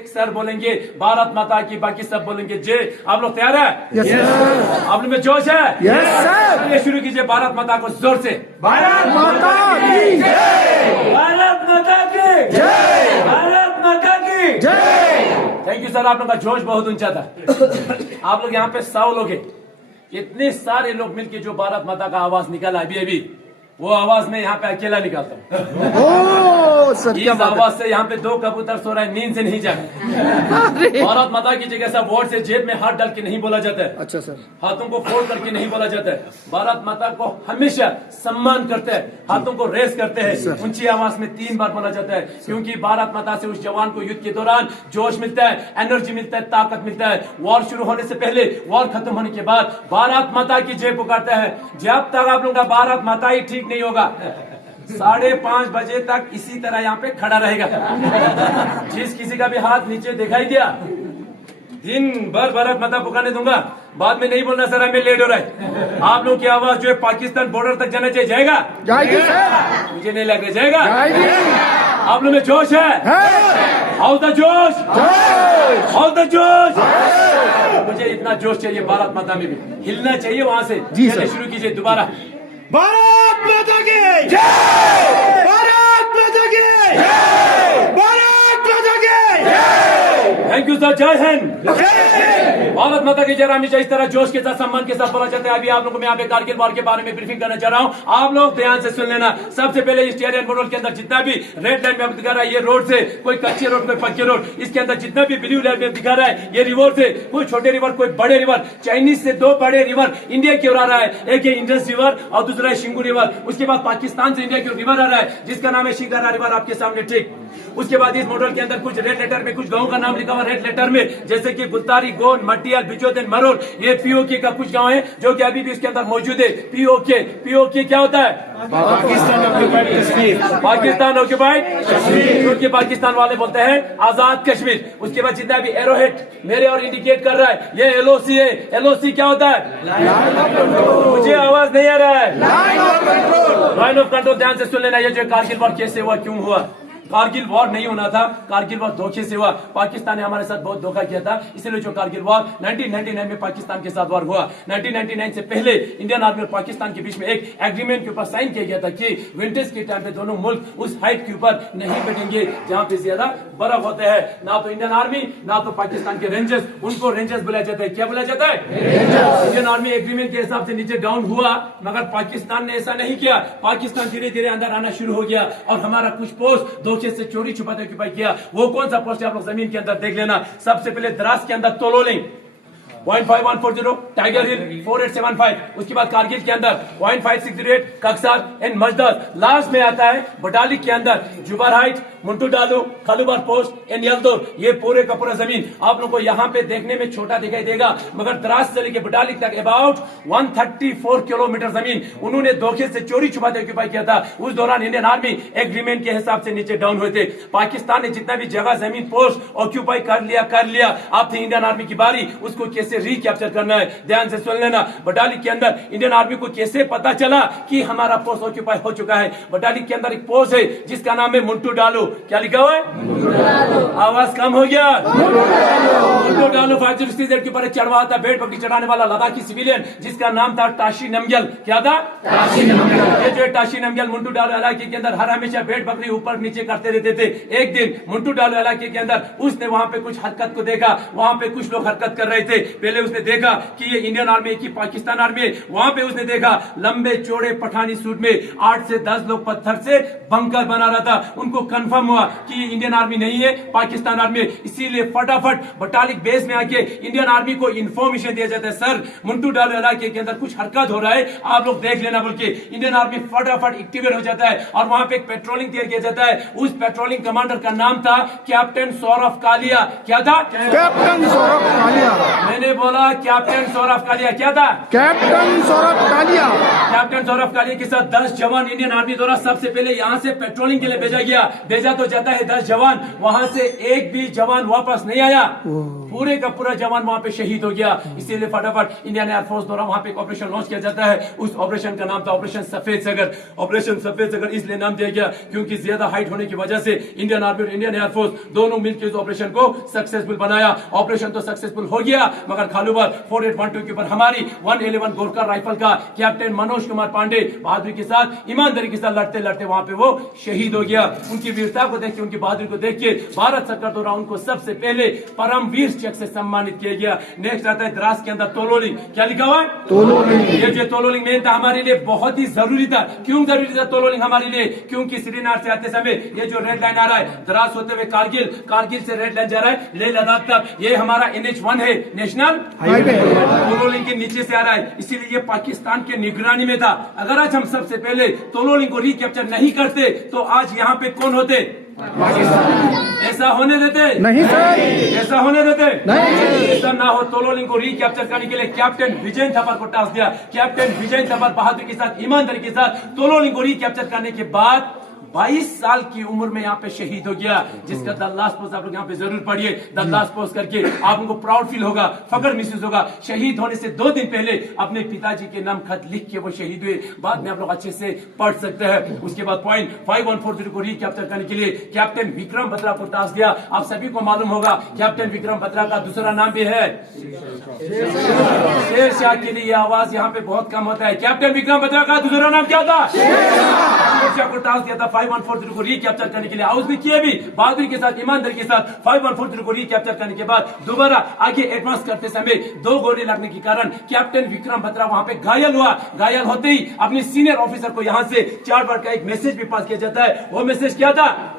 एक सर बोलेंगे भारत माता की, बाकी सब बोलेंगे जय। आप लोग तैयार है? Yes sir. आप लोग में जोश है? Yes sir. ये शुरू कीजिए भारत माता को जोर से। भारत माता की जय। भारत माता की जय। भारत माता की जय। थैंक यू सर, आप लोग का जोश बहुत ऊंचा था। आप लोग यहाँ पे 100 लोग हैं, इतने सारे लोग मिलके जो भारत माता का आवाज निकाला अभी वो आवाज में यहाँ पे अकेला निकालता हूँ। ओ सर क्या इस बात आवाज से यहाँ पे 2 कबूतर सो रहे हैं, नींद से नहीं जाए। भारत माता की जगह सब वोट से जेब में हाथ डाल के नहीं बोला जाता है, अच्छा सर। हाथों को फोल्ड करके नहीं बोला जाता है। भारत माता को हमेशा सम्मान करते हैं, हाथों को रेस करते हैं, ऊंची आवाज में 3 बार बोला जाता है, क्योंकि भारत माता से उस जवान को युद्ध के दौरान जोश मिलता है, एनर्जी मिलता है, ताकत मिलता है। वॉर शुरू होने से पहले, वॉर खत्म होने के बाद भारत माता की जय पुकारता है। जब तक आप लोगों का भारत माता ही ठीक नहीं होगा, 5:30 बजे तक इसी तरह यहाँ पे खड़ा रहेगा। जिस किसी का भी हाथ नीचे दिखाई दिया, दिन भर भारत माता पुकारने दूंगा। बाद में नहीं बोलना सर हमें लेट हो रहा है। आप लोग की आवाज जो है पाकिस्तान बॉर्डर तक जाना चाहिए, जाएगा? जाएगी सर। मुझे नहीं लग रहा जाएगा। जाएगी। आप लोग में जोश है? हाउ द जोश, हाउ द जोश। मुझे इतना जोश चाहिए भारत माता में भी, हिलना चाहिए वहां से। जी सर। शुरू कीजिए दोबारा। भारत माता की जय। भारत माता की जय। भारत माता की जय। थैंक यू सर, जय हिंद। भारत माता की जय। हमेशा इस तरह जोश के साथ, सम्मान के साथ बोला जाता है। अभी आप लोगों को मैं यहाँ पे कारगिल वॉर के बारे में ब्रीफिंग करना चाह रहा हूँ, आप लोग ध्यान से सुन लेना। सबसे पहले इस टेरियन मॉडल के अंदर जितना भी रेड लाइन में दिखा रहा है, ये रोड से, कोई कच्ची रोड, कोई पक्की रोड, इसके अंदर जितना भी ब्लू लाइन में दिखा रहा है, ये रिवर से, कोई छोटे रिवर, कोई बड़े रिवर। चाइनीज से 2 बड़े रिवर इंडिया की ओर आ रहा है, एक है इंडस रिवर और दूसरा है शिंगू रिवर। उसके बाद पाकिस्तान से इंडिया की रिवर आ रहा है, जिसका नाम है शिंगारा रिवर, आपके सामने ठीक। उसके बाद इस मॉडल के अंदर कुछ रेड लेटर में, कुछ गांव का नाम लिखा हुआ रेड लेटर में, जैसे कि गुत्तारी, गोंड, मटियाल, बिजोदन, मरोल। ये पीओके का कुछ गांव है जो कि अभी भी इसके अंदर मौजूद है। पीओके, पीओके क्या होता है? पाकिस्तान ऑक्युपाइड कश्मीर। पाकिस्तान ऑक्युपाइड कश्मीर, जो कि पाकिस्तान वाले बोलते हैं आजाद कश्मीर। उसके बाद जितना भी एरोहेड मेरे और इंडिकेट कर रहा है, ये एलओसी है। एलओसी क्या होता है? मुझे आवाज नहीं आ रहा है। Line of control. ध्यान से सुन लेना। ये जो कारगिल वॉर कैसे हुआ, क्यों हुआ? कारगिल वॉर नहीं होना था, कारगिल वॉर धोखे से हुआ। पाकिस्तान ने हमारे साथ बहुत धोखा किया था, इसलिए जो कारगिल वॉर 1999 में पाकिस्तान के साथ वॉर हुआ। 1999 से पहले इंडियन आर्मी और पाकिस्तान के बीच में एक एग्रीमेंट के ऊपर साइन किया गया था कि विंटर्स के टाइम पे दोनों मुल्क उस हाइट के ऊपर नहीं बैठेंगे जहां पे ज्यादा बर्फ होते हैं। ना तो इंडियन आर्मी, ना तो पाकिस्तान के रेंजर्स, उनको रेंजर्स बुलाया जाता है। क्या बुलाया जाता है? इंडियन आर्मी एग्रीमेंट के हिसाब से नीचे डाउन हुआ, मगर पाकिस्तान ने ऐसा नहीं किया। पाकिस्तान धीरे धीरे अंदर आना शुरू हो गया और हमारा कुछ पोस्ट से चोरी छुपाते ऑक्यूपाई किया। वो कौन सा पोस्ट है आप लोग जमीन के अंदर देख लेना। सबसे पहले द्रास के अंदर तोलोलिंग 0.5140, टाइगर हिल 4875, उसके बाद कारगिल के अंदर 0.5608, कक्सार एंड मजदर। लास्ट में आता है बटालिक के अंदर जुबार हाइट, मुंटू डालू, खालूबार पोस्ट एंड यल्दोर। ये पूरे का पूरा जमीन आप लोग को यहाँ पे देखने में छोटा दिखाई देगा, मगर द्रास से लेके बटालिक तक अबाउट 134 किलोमीटर जमीन उन्होंने धोखे से चोरी छुपाते ऑक्यूपाई किया था। उस दौरान इंडियन आर्मी एग्रीमेंट के हिसाब से नीचे डाउन हुए थे। पाकिस्तान ने जितना भी जगह, जमीन, पोस्ट ऑक्यूपाई कर लिया। अब थी इंडियन आर्मी की बारी, उसको कैसे रिकैप्चर करना है। ध्यान से सुन लेना। बटालिक के अंदर इंडियन आर्मी को कैसे पता चला कि हमारा पोस्ट ऑक्यूपाई हो चुका है। बटालिक के अंदर एक पोस्ट है जिसका नाम है मुंटू डालू। क्या लिखा हुआ है? आवाज कम हो गया। मुंटू डालू 560 के ऊपर चढ़वा था, भेड़ बकरी चढ़ाने वाला लद्दाखी सिविलियन जिसका नाम था टाशी नमग्याल। क्या था? टाशी नमग्याल। ये जो टाशी नमग्याल मुंटू डालू इलाके के अंदर हर हमेशा भेड़ बकरी ऊपर नीचे करते रहते थे। एक दिन मुंटू डालू इलाके के अंदर उसने वहां पे कुछ हरकत को देखा। वहां पे कुछ लोग हरकत कर रहे थे। पहले उसने देखा कि ये इंडियन आर्मी की पाकिस्तान आर्मी है। वहां पे उसने देखा लंबे चौड़े पठानी सूट में 8 से 10 लोग पत्थर से बंकर बना रहा था। उनको कंफर्म हुआ कि ये इंडियन आर्मी नहीं है, पाकिस्तान आर्मी है। इसीलिए फटाफट बटालिक बेस में आके इंडियन आर्मी को इंफॉर्मेशन दिया जाता है, सर मुंटू डालू इलाके के अंदर कुछ हरकत हो रहा है, आप लोग देख लेना बोल के। इंडियन आर्मी फटाफट एक्टिवेट हो जाता है और वहां पे एक पेट्रोलिंग तैयार किया जाता है। उस पेट्रोलिंग कमांडर का नाम था कैप्टन सौरभ कालिया। क्या था? कैप्टन सौरभ कालिया। मैंने मैंने बोला कैप्टन सौरभ कालिया क्या था? कैप्टन सौरभ कालिया। कैप्टन सौरभ कालिया के साथ 10 जवान इंडियन आर्मी द्वारा सबसे पहले यहाँ से पेट्रोलिंग के लिए भेजा गया। भेजा तो जाता है 10 जवान, वहां से एक भी जवान वापस नहीं आया। पूरे का पूरा जवान वहां पे शहीद हो गया। इसीलिए फटाफट इंडियन एयरफोर्स द्वारा वहां पे एक ऑपरेशन लॉन्च किया जाता है। उस ऑपरेशन का नाम था ऑपरेशन सफेद सागर। ऑपरेशन सफेद सागर इसलिए नाम दिया गया क्योंकि ज्यादा हाइट होने की वजह से इंडियन आर्मी और इंडियन एयरफोर्स दोनों मिलकर इस ऑपरेशन को सक्सेसफुल बनाया। ऑपरेशन तो सक्सेसफुल हो गया, मगर खालूबर 4812 के ऊपर हमारी 111 गोरखा राइफल का कैप्टन मनोज कुमार पांडे बहादुरी के साथ, ईमानदारी के साथ लड़ते लड़ते वहां पे वो शहीद हो गया। उनकी वीरता को देख के, उनकी बहादुरी को देख के भारत सरकार द्वारा उनको सबसे पहले परमवीर चक्र से सम्मानित किया गया। नेक्स्ट आता है द्रास के अंदर तोलोलिंग। क्या लिखा हुआ है? तोलोलिंग। ये जो तोलोलिंग मेन था हमारे लिए बहुत ही जरूरी था। क्यों जरूरी था तोलोलिंग हमारे लिए? क्योंकि श्रीनगर से आते समय ये जो रेड लाइन आ रहा है, द्रास होते हुए कारगिल, कारगिल से रेड लाइन जा रहा है लेह लद्दाख तक, ये हमारा NH1 है, नेशनल हाईवे। तोलोलिंग के नीचे से आ रहा है, इसीलिए ये पाकिस्तान के निगरानी में था। अगर आज हम सबसे पहले तोलोलिंग को रिकैप्चर नहीं करते तो आज यहाँ पे कौन होते? ऐसा होने देते नहीं सर, ऐसा होने देते नहीं। ऐसा ना हो। तोलोलिंग को रिकैप्चर करने के लिए कैप्टन विजय थापर को टास्क दिया। कैप्टन विजय थापर बहादुरी के साथ, ईमानदारी के साथ तोलोलिंग को रिकैप्चर करने के बाद 22 साल की उम्र में यहाँ पे शहीद हो गया, जिसका द लास्ट पोस्ट आप लोग यहाँ पे जरूर पढ़िए। द लास्ट पोस्ट करके आप उनको प्राउड फील होगा, फख्र महसूस होगा। शहीद होने से 2 दिन पहले अपने पिताजी के नाम खत लिख के वो शहीद हुए। बाद में आप लोग अच्छे से पढ़ सकते हैं। उसके बाद पॉइंट 5140 को रिकैप्चर करने के लिए कैप्टन विक्रम बत्रा को टास्क दिया। आप सभी को मालूम होगा कैप्टन विक्रम बत्रा का दूसरा नाम भी है शेर शाह। के लिए आवाज यहाँ पे बहुत कम होता है। कैप्टन विक्रम बत्रा का दूसरा नाम क्या था? शेर शाह को टास्क दिया था 5140 को रिकैप्चर करने के लिए। उसने किए भी बहादुरी के साथ, ईमानदारी के साथ। 5140 को रिकैप्चर करने के बाद दोबारा आगे एडवांस करते समय 2 गोली लगने के कारण कैप्टन विक्रम बत्रा वहां पे घायल हुआ। घायल होते ही अपने सीनियर ऑफिसर को यहां से 4 बार का एक मैसेज भी पास किया जाता है। वो मैसेज क्या था?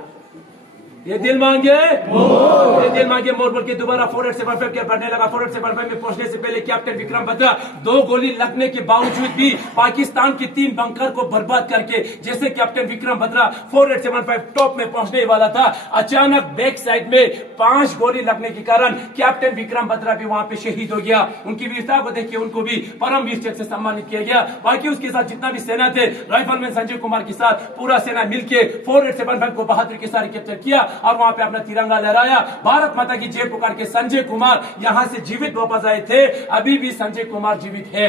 ये दिल मांगे ये दिल मांगे मोर बोल के दोबारा 4875 के बढ़ने लगा। 4875 में पहुंचने से पहले कैप्टन विक्रम बत्रा 2 गोली लगने के बावजूद भी पाकिस्तान के 3 बंकर को बर्बाद करके, जैसे कैप्टन विक्रम बत्रा 4875 टॉप में पहुंचने वाला था, अचानक बैक साइड में 5 गोली लगने के कारण कैप्टन विक्रम बत्रा भी वहां पे शहीद हो गया। उनकी वीरता को देखिए उनको भी परमवीर चक्र से सम्मानित किया गया। बाकी उसके साथ जितना भी सेना थे, राइफलमैन संजय कुमार के साथ पूरा सेना मिलकर 4875 को बहादुरी के साथ कैप्चर किया और वहां पे अपना तिरंगा लहराया। भारत माता की जय पुकार के संजय कुमार यहां से जीवित वापस आए थे। अभी भी संजय कुमार जीवित है।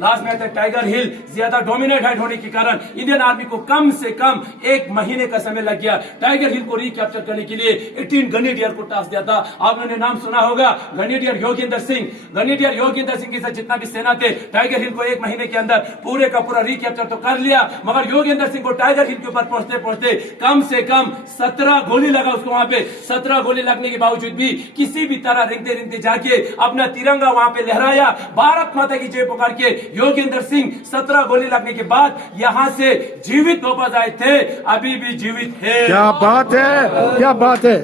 लास्ट में आता टाइगर हिल। ज्यादा डोमिनेट हाइट होने के कारण इंडियन आर्मी को कम से कम 1 महीने का समय लग गया। टाइगर हिल को रिकैप्चर करने के लिए 18 ग्रेनेडियर को टास्क दिया था। आपने नाम सुना होगा ग्रेनेडियर योगेंद्र सिंह। ग्रेनेडियर योगेंद्र सिंह के साथ जितना भी सेना थे, टाइगर हिल को 1 महीने के अंदर पूरे का पूरा रिकैप्चर तो कर लिया, मगर योगेंद्र सिंह को टाइगर हिल के ऊपर पहुंचते पहुंचते कम से कम 17 गोली लगा उसको। वहां पे 17 गोली लगने के बावजूद भी किसी भी तरह रिंगते रिंगते जाके अपना तिरंगा वहां पे लहराया। भारत माता की जय पुकार के योगेंद्र सिंह 17 गोली लगने के बाद यहां से जीवित वापस आए थे, अभी भी जीवित है। क्या बात है, क्या बात है।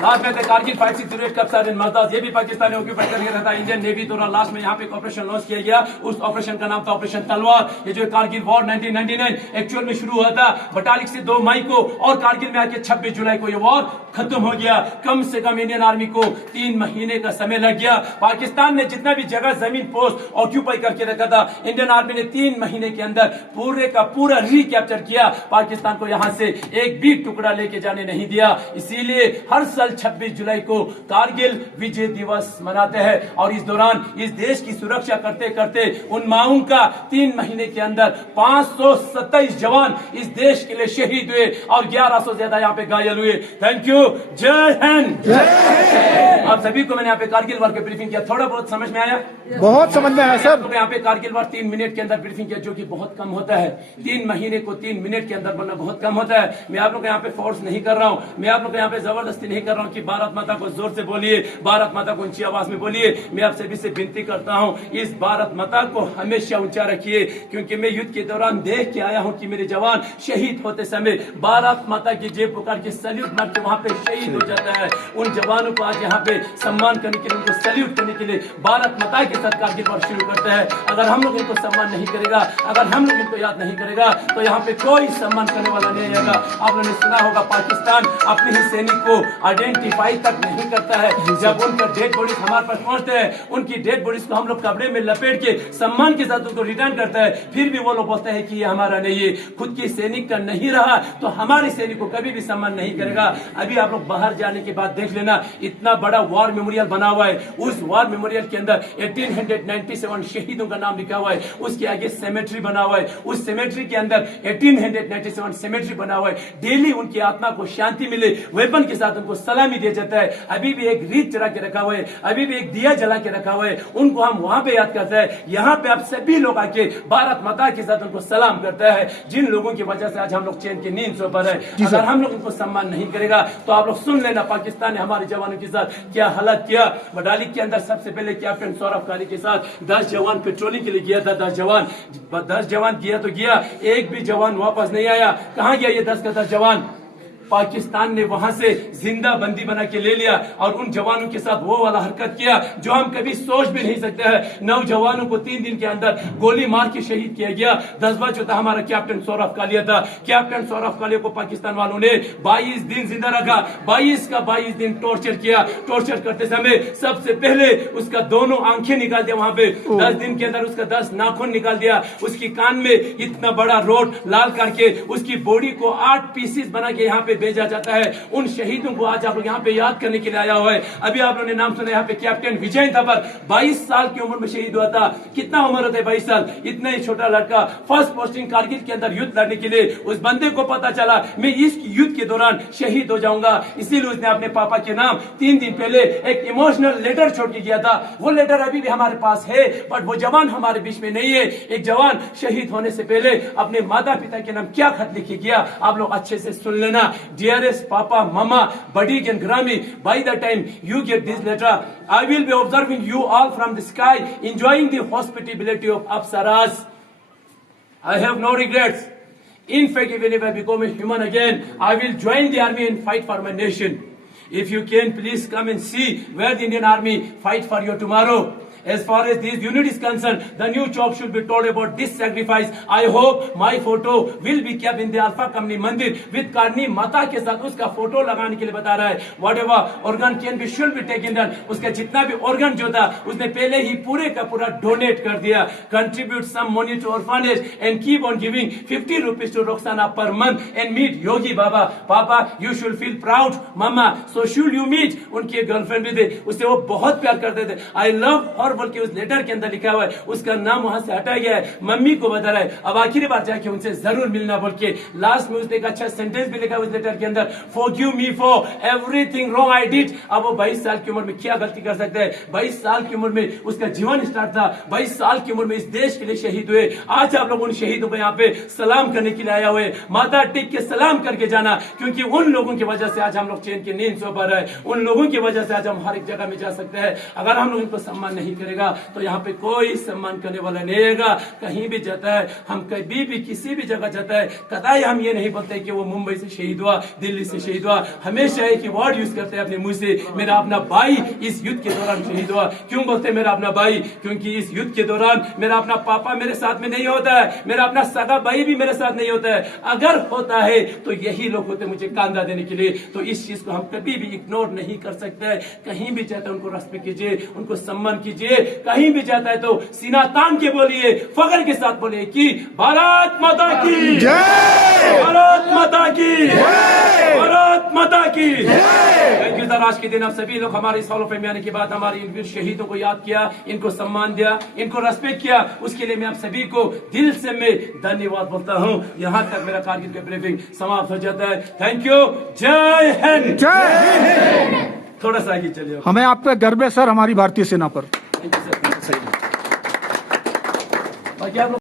लास्ट में कारगिल 5608 कप्तान मर्दाज, ये भी पाकिस्तानी ऑक्यूपाई करके रहता है। इंडियन नेवी द्वारा लास्ट में यहाँ पे ऑपरेशन लॉन्च किया गया। उस ऑपरेशन का नाम था ऑपरेशन तलवार। ये जो कारगिल वॉर 1999 एक्चुअल में शुरू हुआ था 42 से 2 मई को, और कारगिल में आके 26 जुलाई को ये वॉर खत्म हो गया। कम से कम इंडियन आर्मी को 3 महीने का समय लग गया। पाकिस्तान ने जितना भी जगह जमीन पोस्ट ऑक्यूपाई करके रखा था, इंडियन आर्मी ने 3 महीने के अंदर पूरे का पूरा रिकैप्चर किया। पाकिस्तान को यहां से एक भी टुकड़ा लेके जाने नहीं दिया। इसीलिए हर साल 26 जुलाई को कारगिल विजय दिवस मनाते हैं, और इस दौरान इस देश की सुरक्षा करते करते उन माओं का 3 महीने के अंदर 527 जवान इस देश के लिए शहीद हुए और 1100 ज्यादा यहाँ पे घायल हुए। Thank you. जय हिंद। आप सभी को मैंने यहाँ पे कारगिल वार की ब्रीफिंग किया। थोड़ा बहुत समझ में आया? बहुत समझ में आया सर। यहाँ पे कारगिल वार 3 मिनट के अंदर ब्रीफिंग किया, जो कि बहुत कम होता है। 3 महीने को 3 मिनट के अंदर बनना बहुत कम होता है। मैं आप लोग यहाँ पे फोर्स नहीं कर रहा हूँ, मैं आप लोग यहाँ पे जबरदस्ती नहीं कर रहा हूँ कि भारत माता को जोर से बोलिए, भारत माता को ऊंची आवाज में बोलिए। मैं आप सभी से विनती करता हूँ, इस भारत माता को हमेशा ऊंचा रखिए, क्योंकि मैं युद्ध के दौरान देख के आया हूँ कि मेरे जवान शहीद होते समय भारत माता की जय पुकार के सैल्यूट मार के वहां पे शहीद हो जाता है। उन जवानों को आज यहाँ पे सम्मान करने के लिए, उनको सैल्यूट करने के लिए भारत माता के साथ कारगिल वार शुरू करते हैं। अगर हम लोग इनको सम्मान नहीं करेगा, अगर हम लोग इनको याद नहीं करेगा, तो यहाँ पे कोई सम्मान करने वाला नहीं आएगा। आप लोगों ने सुना होगा पाकिस्तान अपने ही सैनिक को आइडेंटिफाई तक नहीं करता है। जब उनका डेड बॉडीज हमारे पास पहुंचते हैं, उनकी डेड बॉडीज को हम लोग कपड़े में लपेट के सम्मान के साथ उनको रिटर्न करता है, फिर भी वो लोग बोलते हैं कि ये हमारा नहीं है। खुद की सैनिक का नहीं रहा तो हमारी सैनिक को कभी भी सम्मान नहीं करेगा। अभी आप लोग बाहर जाने के बाद देख लेना, इतना बड़ा वॉर मेमोरियल बना हुआ है। उस वॉर मेमोरियल के अंदर 1897 शहीदों का नाम लिखा हुआ है। उसके आगे सेमेट्री बना हुआ है, उस सेमेट्री के अंदर 1897 सेमेट्री बना हुआ है। डेली उनकी आत्मा को शांति मिले, वेपन के साथ उनको सलामी दिया जाता है। अभी भी एक रीत चढ़ा के रखा हुआ है, अभी भी एक दिया जला के रखा हुआ है। उनको हम वहां पे याद करते हैं। यहाँ पे आप सभी लोग आके भारत माता के साथ उनको सलाम करते हैं, जिन लोगों की वजह से आज हम लोग चैन की नींद सो पा रहे हैं। अगर हम लोग उनको सम्मान नहीं करेगा तो आप लोग सुन लेना, पाकिस्तान ने हमारे जवानों के साथ क्या हालत किया। मडाली के अंदर सबसे पहले कैप्टन सौरभ काली के साथ 10 जवान पेट्रोलिंग के लिए गया था। 10 जवान गया तो गया, एक भी जवान वापस नहीं आया। कहाँ गया ये 10 का 10 जवान? पाकिस्तान ने वहां से जिंदा बंदी बना के ले लिया और उन जवानों के साथ वो वाला हरकत किया जो हम कभी सोच भी नहीं सकते हैं। 9 जवानों को 3 दिन के अंदर गोली मार के शहीद किया गया। 10वां जो था हमारा कैप्टन सौरभ कालिया था। कैप्टन सौरभ कालिया को पाकिस्तान वालों ने 22 दिन जिंदा रखा, 22 दिन टॉर्चर किया। टॉर्चर करते समय सबसे पहले उसका दोनों आंखें निकाल दिया वहां पे। 10 दिन के अंदर उसका 10 नाखून निकाल दिया। उसकी कान में इतना बड़ा रोड लाल करके उसकी बॉडी को 8 पीसेस बना के यहाँ पे भेजा जाता है। उन शहीदों को आज आप लोग यहाँ पे याद करने के लिए आया हुआ है। अभी आप लोगों ने नाम सुना यहाँ पे कैप्टन विजय थापर 22 साल की उम्र में शहीद हुआ था। कितना उम्र होता है 22 साल? इतना ही छोटा लड़का फर्स्ट पोस्टिंग कारगिल के अंदर युद्ध लड़ने के लिए। उस बंदे को पता चला मैं इस युद्ध के दौरान शहीद हो जाऊंगा, इसीलिए उसने अपने पापा के नाम 3 दिन पहले एक इमोशनल लेटर छोड़ के गया था। वो लेटर अभी भी हमारे पास है, बट वो जवान हमारे बीच में नहीं है। एक जवान शहीद होने से पहले अपने माता पिता के नाम क्या खत लिखे गया, आप लोग अच्छे से सुन लेना। Dearest Papa, Mama, Buddy and Grammy, by the time you get this letter, I will be observing you all from the sky, enjoying the hospitality of Apsaras. I have no regrets. In fact, even if I become a human again, I will join the army and fight for my nation. If you can, please come and see where the Indian Army fight for you tomorrow. As far as this unit is concerned, the new chop should be told about this sacrifice. I hope my photo will be kept in the Alpha Company Mandir with Karni Mata के साथ उसका photo लगाने के लिए बता रहा है। Whatever organ can be should be taken down. उसका जितना भी organ जो था उसने पहले ही पूरे का पूरा डोनेट कर दिया। Contribute some money to orphanage and keep on giving 50 rupees to Roxana per month and meet Yogi Baba. Papa, you should feel proud. Mama, so should you meet. उनकी एक गर्लफ्रेंड भी थी, उससे वो बहुत प्यार करते थे। I love her बोल के उस लेटर के अंदर लिखा हुआ है। उसका नाम वहां से हटाया गया है। मम्मी को बता रहा है अब आखिरी बार जाके उनसे जरूर मिलना बोल के। लास्ट में उसने एक अच्छा सेंटेंस भी लिखा है उस लेटर के अंदर, forgive me for everything wrong I did। अब वो 22 साल की उम्र में क्या गलती कर सकता है? 22 साल की उम्र में उसका जीवन स्टार्ट था। 22 साल की उम्र में इस देश के लिए शहीद हुए। आज आप लोग उन शहीदों को यहाँ पे सलाम करने के लिए आया हुए। माता टिक के सलाम करके जाना, क्योंकि उन लोगों की वजह से आज हम लोग चैन की नींद सो पा रहे हैं। उन लोगों की वजह से आज हम हर एक जगह में जा सकते हैं। अगर हम लोग उनको सम्मान नहीं करेगा तो यहाँ पे कोई सम्मान करने वाला नहीं रहेगा। कहीं भी जाता है, हम कभी भी किसी भी जगह जाता है, कदाई हम ये नहीं बोलते कि वो मुंबई से शहीद हुआ, दिल्ली से शहीद हुआ। हमेशा एक ही वर्ड यूज करते हैं अपने मुंह से, मेरा अपना भाई इस युद्ध के दौरान शहीद हुआ। क्यों बोलते हैं मेरा अपना भाई? क्योंकि इस युद्ध के दौरान मेरा अपना पापा मेरे साथ में नहीं होता है, मेरा अपना सगा भाई भी मेरे साथ नहीं होता है। अगर होता है तो यही लोग होते मुझे कांधा देने के लिए। तो इस चीज को हम कभी भी इग्नोर नहीं कर सकते। कहीं भी जाता है उनको रेस्पेक्ट कीजिए, उनको सम्मान कीजिए। कहीं भी जाता है तो सीना तान के बोलिए, फख्र के साथ बोलिए कि भारत माता की जय, भारत माता की जय, भारत माता की जय। Thank you sir. आज के दिन आप सभी लोग हमारे इस हॉल ऑफ फेम आने के बाद हमारे इन वीर शहीदों को याद किया, इनको सम्मान दिया, इनको रेस्पेक्ट किया। उसके लिए मैं आप सभी को दिल से मैं धन्यवाद बोलता हूँ। यहाँ तक मेरा कारगिल का ब्रीफिंग समाप्त हो जाता है। Thank you. जय हिंद। जय हिंद। थोड़ा सा आगे चलिए। हमें आप पे गर्व है सर, हमारी भारतीय सेना पर। Thank you sir. बाकी आप लोग